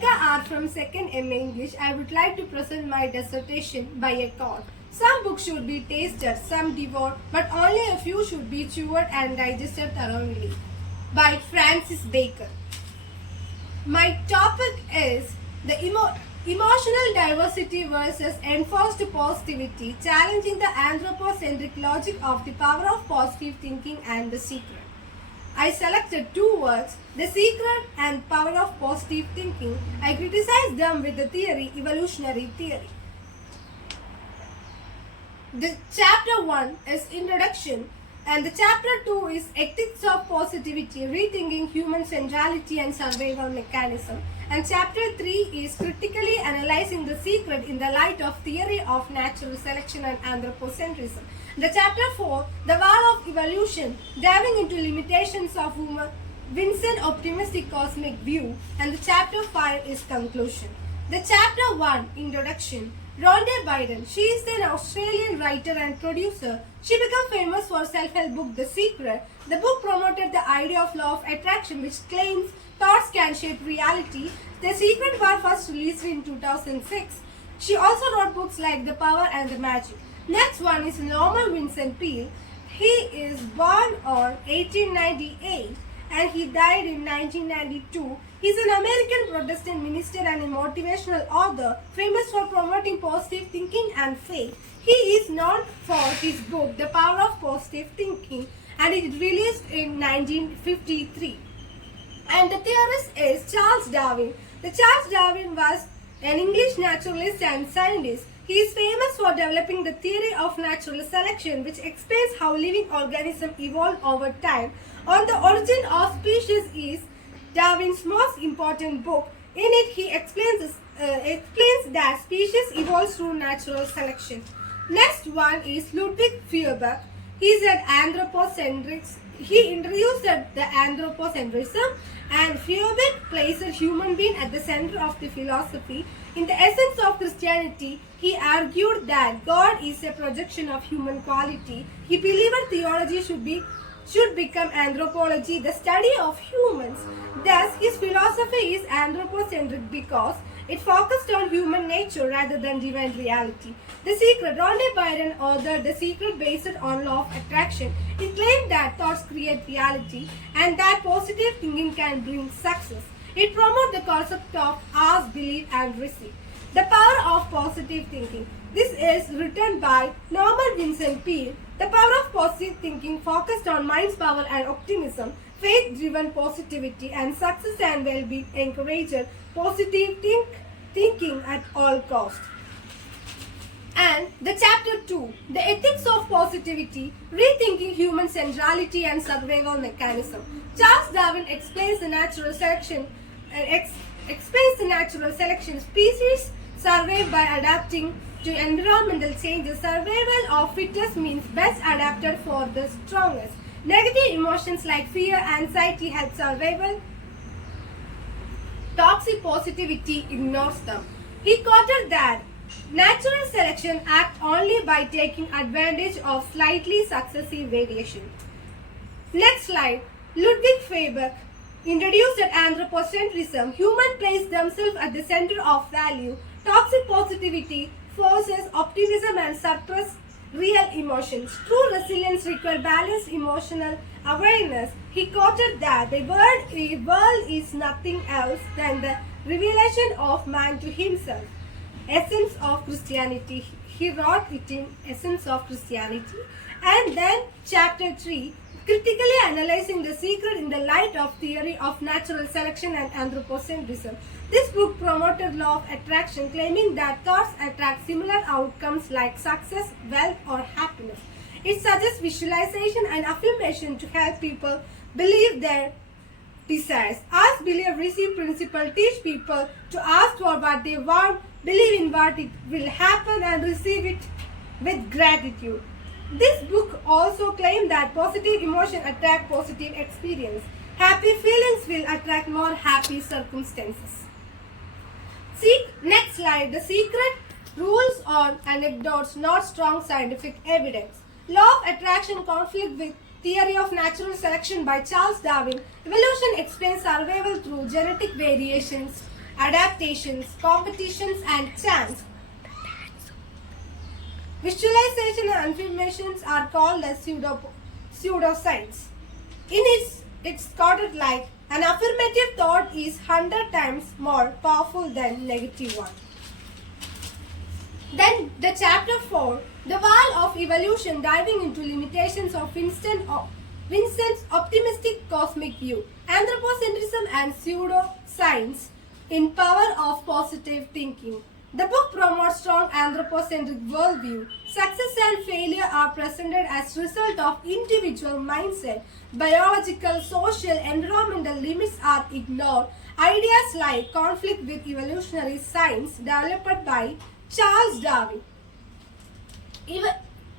Megha Art from 2nd MA English. I would like to present my dissertation by a call. Some books should be tasted, some devoured, but only a few should be chewed and digested thoroughly. By Francis Bacon. My topic is the emotional diversity versus enforced positivity, challenging the anthropocentric logic of the power of positive thinking and the secret. I selected two works, The Secret and Power of Positive Thinking. I criticized them with the theory, evolutionary theory. The chapter 1 is Introduction and the chapter 2 is Ethics of Positivity, Rethinking Human Centrality and Survival Mechanism. And chapter 3 is Critically Analyzing the Secret in the Light of Theory of Natural Selection and Anthropocentrism. The chapter 4, The Wall of Evolution, diving into limitations of Vincent Optimistic Cosmic View. And the chapter 5 is Conclusion. The chapter 1, Introduction. Rhonda Byrne, she is an Australian writer and producer. She became famous for self-help book The Secret. The book promoted the idea of law of attraction which claims thoughts can shape reality. The Secret was first released in 2006. She also wrote books like The Power and the Magic. Next one is Norman Vincent Peale. He is born on 1898 and he died in 1992. He is an American Protestant minister and a motivational author, famous for promoting positive thinking and faith. He is known for his book, The Power of Positive Thinking, and it released in 1953. And the theorist is Charles Darwin. Charles Darwin was an English naturalist and scientist. He is famous for developing the theory of natural selection, which explains how living organisms evolve over time. On the Origin of Species is Darwin's most important book. In it, he explains that species evolve through natural selection. Next one is Ludwig Feuerbach. He is an anthropocentrist. He introduced the anthropocentrism, and Feuerbach placed a human being at the center of the philosophy. In the essence of Christianity, he argued that God is a projection of human quality. He believed theology should become anthropology, the study of humans. Thus, his philosophy is anthropocentric because it focused on human nature rather than divine reality. The Secret. Rhonda Byrne authored The Secret based on law of attraction. It claimed that thoughts create reality and that positive thinking can bring success. It promotes the concept of ask, believe and receive. The Power of Positive Thinking. This is written by Norman Vincent Peale. The Power of Positive Thinking focused on mind's power and optimism, faith-driven positivity and success and well-being encouraged positive thinking at all costs. And the chapter 2, The Ethics of Positivity, Rethinking Human Centrality and Survival Mechanism. Charles Darwin explains the natural selection species survive by adapting to environmental changes. Survival of fittest means best adapted for the strongest. Negative emotions like fear, anxiety help survival. Toxic positivity ignores them. He quoted that natural selection acts only by taking advantage of slightly successive variation. Next slide. Ludwig Feuerbach introduced anthropocentrism. Humans place themselves at the center of value. Toxic positivity forces optimism and suppress real emotions. True resilience requires balanced emotional awareness. He quoted that the world is nothing else than the revelation of man to himself. Essence of Christianity. He wrote it in Essence of Christianity. And then chapter 3, Critically Analyzing the Secret in the Light of Theory of Natural Selection and Anthropocentrism. This book promoted law of attraction, claiming that thoughts attract similar outcomes like success, wealth, or happiness. It suggests visualization and affirmation to help people believe their desires. Ask, believe, receive principle teach people to ask for what they want, believe in what it will happen, and receive it with gratitude. This book also claimed that positive emotion attract positive experience. Happy feelings will attract more happy circumstances. See, next slide. The Secret. Rules on anecdotes, not strong scientific evidence. Law of attraction conflict with Theory of Natural Selection by Charles Darwin. Evolution explains survival through genetic variations adaptations, competitions, and chance. Visualization and affirmations are called as pseudoscience. It's quoted like an affirmative thought is 100 times more powerful than negative one. Then the chapter 4, the wall of evolution, diving into limitations of Vincent's optimistic cosmic view, anthropocentrism and pseudoscience in power of positive thinking. The book promotes strong anthropocentric worldview. Success and failure are presented as result of individual mindset. Biological, social, environmental limits are ignored. Ideas like conflict with evolutionary science developed by Charles Darwin.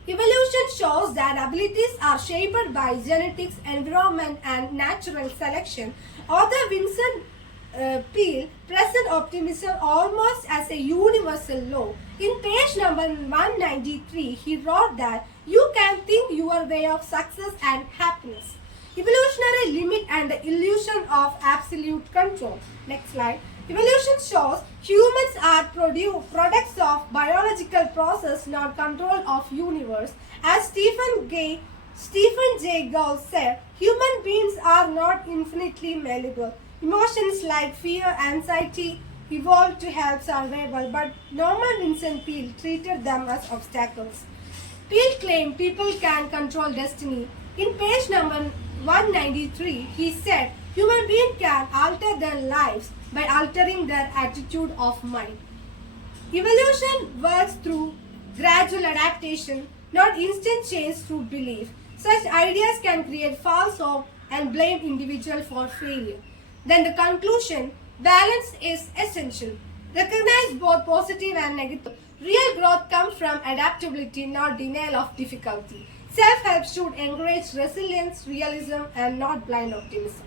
Evolution shows that abilities are shaped by genetics, environment, and natural selection. Author Vincent Peale present optimism almost as a universal law. In page number 193, he wrote that you can think your way of success and happiness. Evolutionary limit and the illusion of absolute control. Next slide. Evolution shows humans are products of biological process, not control of universe. As Stephen Jay Gould said, human beings are not infinitely malleable. Emotions like fear, anxiety evolved to help survival, but Norman Vincent Peale treated them as obstacles. Peale claimed people can control destiny. In page number 193, he said, human beings can alter their lives by altering their attitude of mind. Evolution works through gradual adaptation, not instant change through belief. Such ideas can create false hope and blame individuals for failure. Then the conclusion, balance is essential. Recognize both positive and negative. Real growth comes from adaptability, not denial of difficulty. Self-help should encourage resilience, realism, and not blind optimism.